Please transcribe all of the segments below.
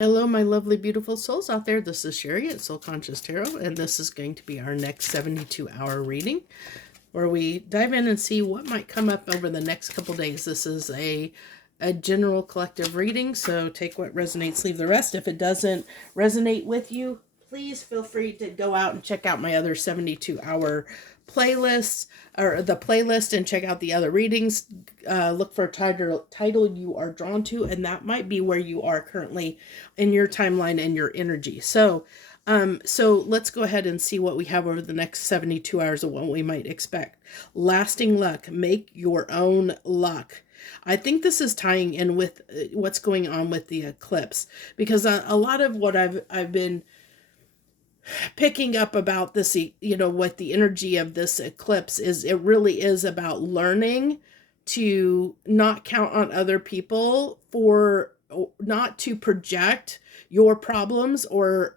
Hello, my lovely, beautiful souls out there. This is Sherry at Soul Conscious Tarot, and this is going to be our next 72-hour reading where we dive in and see what might come up over the next couple days. This is a general collective reading, so take what resonates, leave the rest. If it doesn't resonate with you, please feel free to go out and check out my other 72-hour playlists or the playlist and check out the other readings. Look for a title you are drawn to, and that might be where you are currently in your timeline and your energy. So let's go ahead and see what we have over the next 72 hours of what we might expect. Lasting luck. Make your own luck. I think this is tying in with what's going on with the eclipse, because a lot of what I've been picking up about this, what the energy of this eclipse is, it really is about learning to not count on other people, for not to project your problems or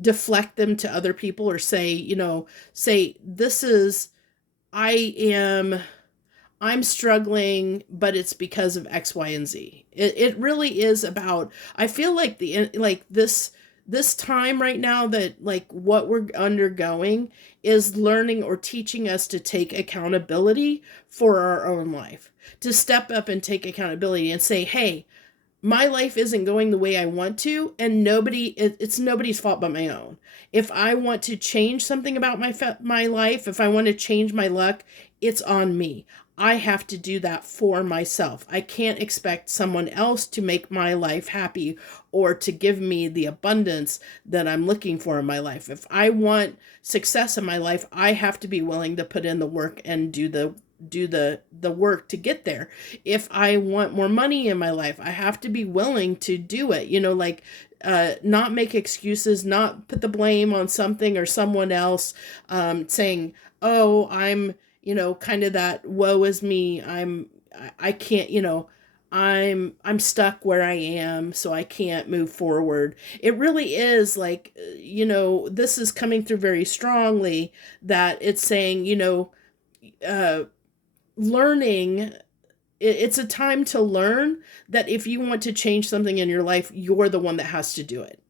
deflect them to other people, or say this is, I am I'm struggling, but it's because of X, Y, and Z. It really is about, I feel like this time right now, that like what we're undergoing is learning or teaching us to take accountability for our own life, to step up and take accountability and say, hey, my life isn't going the way I want to, and it's nobody's fault but my own. If I want to change something about my life, if I want to change my luck, it's on me. I have to do that for myself. I can't expect someone else to make my life happy or to give me the abundance that I'm looking for in my life. If I want success in my life, I have to be willing to put in the work and do the work to get there. If I want more money in my life, I have to be willing to do it. Not make excuses, not put the blame on something or someone else, saying, oh, I'm, kind of that woe is me. I can't, I'm stuck where I am, so I can't move forward. It really is like, this is coming through very strongly, that it's saying, uh, learning, it's a time to learn that if you want to change something in your life, you're the one that has to do it.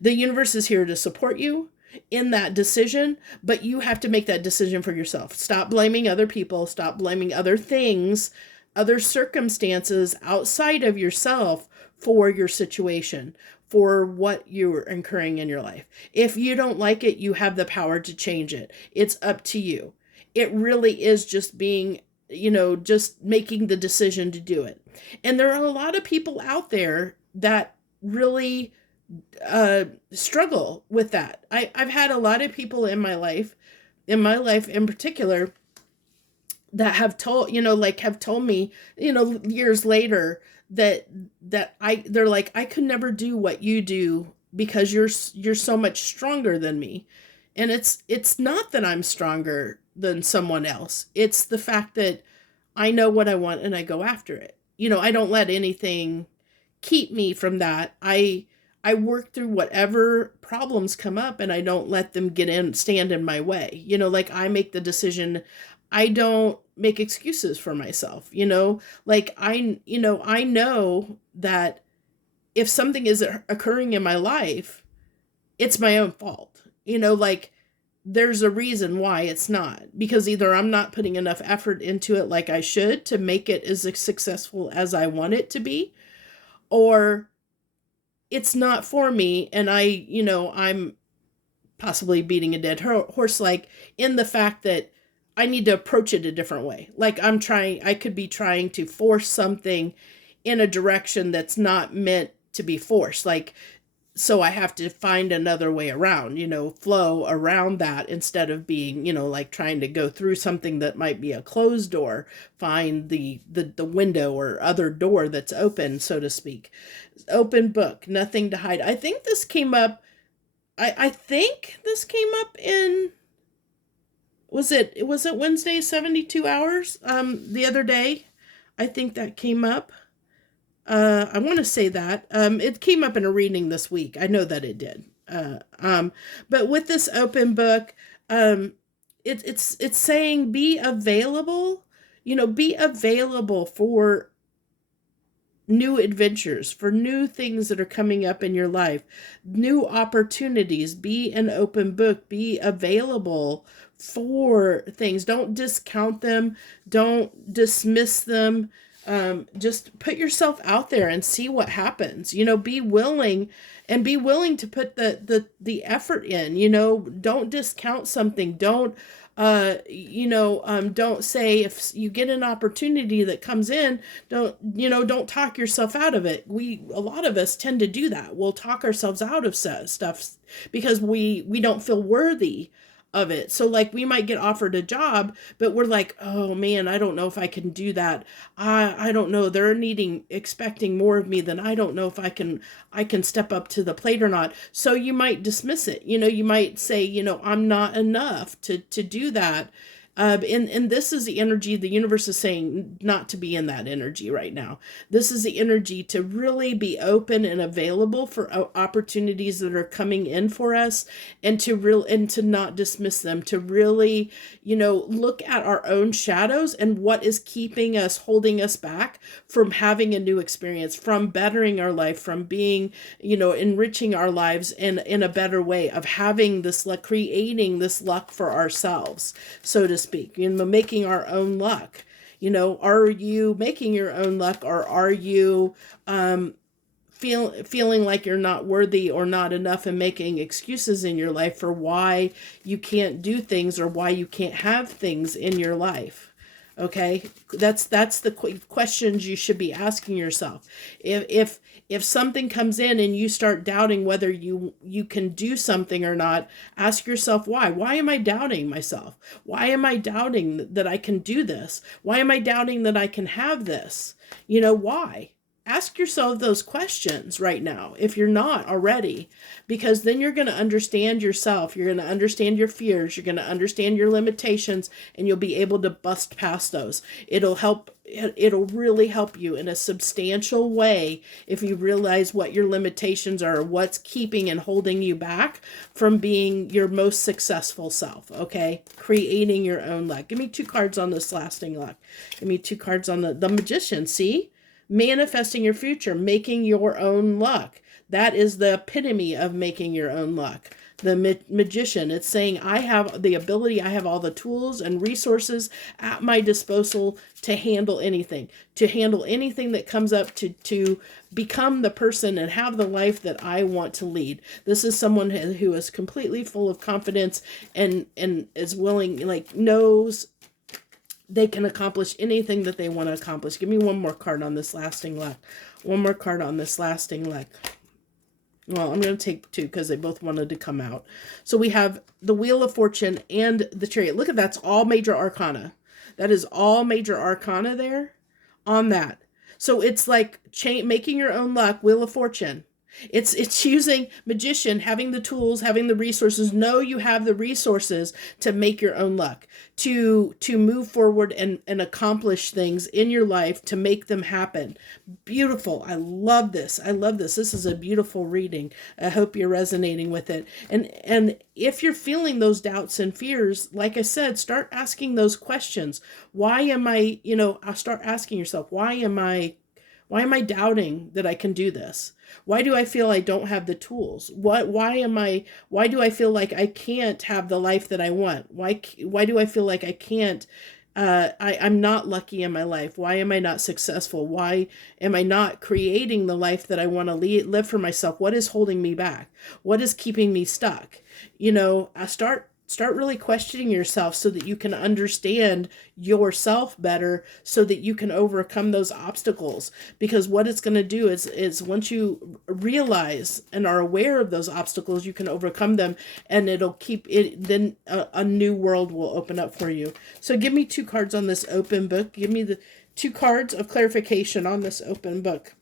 The universe is here to support you in that decision, but you have to make that decision for yourself. Stop blaming other people, stop blaming other things, other circumstances outside of yourself for your situation, for what you're incurring in your life. If you don't like it, you have the power to change it. It's up to you. It really is just being, just making the decision to do it. And there are a lot of people out there that really struggle with that. I've had a lot of people in my life in particular, that have told, have told me, years later, they're like, I could never do what you do because you're so much stronger than me. And it's not that I'm stronger than someone else. It's the fact that I know what I want and I go after it. I don't let anything keep me from that. I work through whatever problems come up, and I don't let them stand in my way. Like, I make the decision. I don't make excuses for myself, like I know that if something is occurring in my life, it's my own fault. Like, there's a reason why it's not, because either I'm not putting enough effort into it like I should to make it as successful as I want it to be, or it's not for me, and I'm possibly beating a dead horse, like, in the fact that I need to approach it a different way. Like, I could be trying to force something in a direction that's not meant to be forced. Like, so I have to find another way around, flow around that, instead of being, like, trying to go through something that might be a closed door, find the window or other door that's open, so to speak. Open book, nothing to hide. I think this came up, I think this came up in, was it Wednesday 72 hours the other day? I think that came up. I want to say that it came up in a reading this week. I know that it did. But with this open book, it's saying be available. Be available for new adventures, for new things that are coming up in your life, new opportunities. Be an open book, be available for things. Don't discount them, don't dismiss them. Just put yourself out there and see what happens. Be willing, and be willing to put the effort in. Don't discount something. Don't say, if you get an opportunity that comes in, don't talk yourself out of it. A lot of us tend to do that. We'll talk ourselves out of stuff because we don't feel worthy of it. So like, we might get offered a job, but we're like, oh man, I don't know if I can do that. I don't know. They're expecting more of me than I don't know if I can step up to the plate or not. So you might dismiss it. You might say, I'm not enough to do that. And this is the energy the universe is saying not to be in that energy right now. This is the energy to really be open and available for opportunities that are coming in for us, and to not dismiss them, to really, look at our own shadows and what is holding us back from having a new experience, from bettering our life, from being, enriching our lives in a better way, of having this luck, creating this luck for ourselves, so to speak, making our own luck. Are you making your own luck, or are you feeling like you're not worthy or not enough, and making excuses in your life for why you can't do things or why you can't have things in your life? Okay, that's the questions you should be asking yourself. If something comes in and you start doubting whether you can do something or not, ask yourself why. Why am I doubting myself? Why am I doubting that I can do this? Why am I doubting that I can have this? Why? Ask yourself those questions right now, if you're not already, because then you're going to understand yourself. You're going to understand your fears. You're going to understand your limitations, and you'll be able to bust past those. It'll really help you in a substantial way if you realize what your limitations are, what's keeping and holding you back from being your most successful self, okay? Creating your own luck. Give me 2 cards on this lasting luck. Give me 2 cards on the Magician, see? Manifesting your future, making your own luck. That is the epitome of making your own luck. The Magician, it's saying, I have the ability, I have all the tools and resources at my disposal to handle anything that comes up, to become the person and have the life that I want to lead. This is someone who is completely full of confidence and is willing, knows they can accomplish anything that they want to accomplish. Give me one more card on this lasting luck. One more card on this lasting luck. Well, I'm going to take 2 because they both wanted to come out. So we have the Wheel of Fortune and the Chariot. Look at that's all major arcana. That is all major arcana there on that. So it's like making your own luck, Wheel of Fortune. It's using Magician, having the tools, having the resources. Know you have the resources to make your own luck, to move forward and accomplish things in your life, to make them happen. Beautiful. I love this. This is a beautiful reading. I hope you're resonating with it. And if you're feeling those doubts and fears, like I said, start asking those questions. Why am I, I'll start asking yourself, why am I doubting that I can do this? Why do I feel I don't have the tools? Why do I feel like I can't have the life that I want? Why do I feel like I can't, I'm not lucky in my life? Why am I not successful? Why am I not creating the life that I want to live for myself? What is holding me back? What is keeping me stuck? I start really questioning yourself so that you can understand yourself better, so that you can overcome those obstacles. Because what it's going to do is once you realize and are aware of those obstacles, you can overcome them, and it'll keep it, then a new world will open up for you. So give me 2 cards on this open book. Give me the 2 cards of clarification on this open book.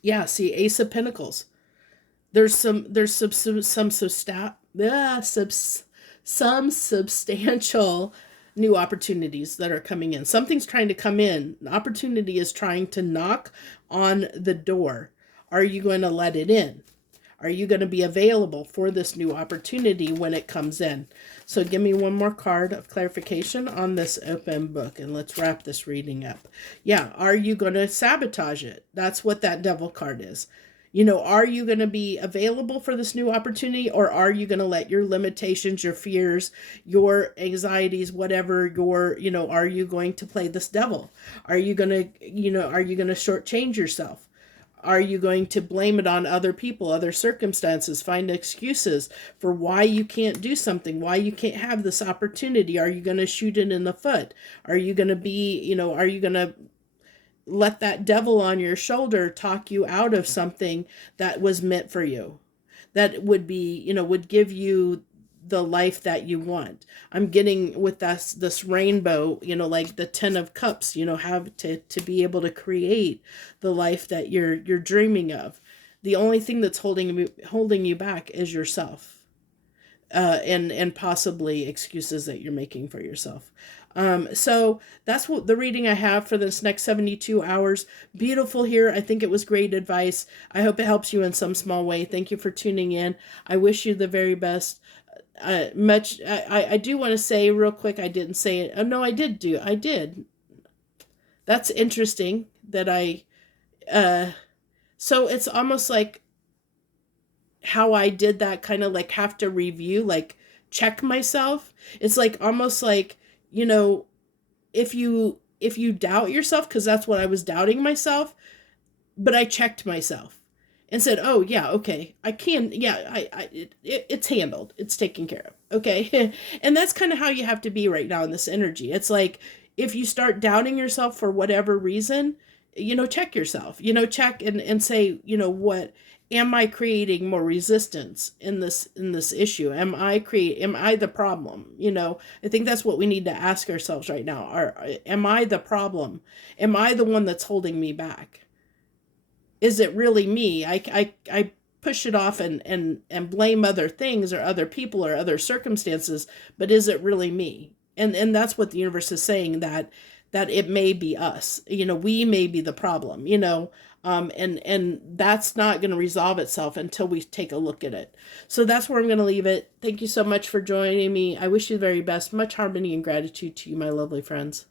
Yeah, see, Ace of Pentacles. There's some substantial new opportunities that are coming in. Something's trying to come in. An opportunity is trying to knock on the door. Are you going to let it in? Are you going to be available for this new opportunity when it comes in? So give me one more card of clarification on this open book, and let's wrap this reading up. Yeah, are you going to sabotage it? That's what that devil card is. Are you going to be available for this new opportunity, or are you going to let your limitations, your fears, your anxieties, whatever are you going to play this devil? Are you going to shortchange yourself? Are you going to blame it on other people, other circumstances, find excuses for why you can't do something, why you can't have this opportunity? Are you going to shoot it in the foot? Are you going to are you going to let that devil on your shoulder talk you out of something that was meant for you, that would would give you the life that you want? I'm getting with this rainbow, like the 10 of cups, have to be able to create the life that you're dreaming of. The only thing that's holding you back is yourself. And possibly excuses that you're making for yourself. So that's what the reading I have for this next 72 hours. Beautiful here. I think it was great advice. I hope it helps you in some small way. Thank you for tuning in. I wish you the very best. I do want to say real quick, I didn't say it. Oh, no, I did. That's interesting that so it's almost like how I did that, kind of like have to review, like check myself. It's like almost like, if you doubt yourself, because that's what I was doubting myself, but I checked myself and said, oh yeah, okay, I can, yeah, it's handled, it's taken care of, okay. And that's kind of how you have to be right now in this energy. It's like, if you start doubting yourself for whatever reason, check yourself, check and say, what am I creating more resistance in this issue? Am I the problem? I think that's what we need to ask ourselves right now. Am I the problem? Am I the one that's holding me back? Is it really me? I push it off and blame other things or other people or other circumstances, but is it really me? And that's what the universe is saying, that it may be us. We may be the problem, and that's not going to resolve itself until we take a look at it. So that's where I'm going to leave it. Thank you so much for joining me. I wish you the very best. Much harmony and gratitude to you, my lovely friends.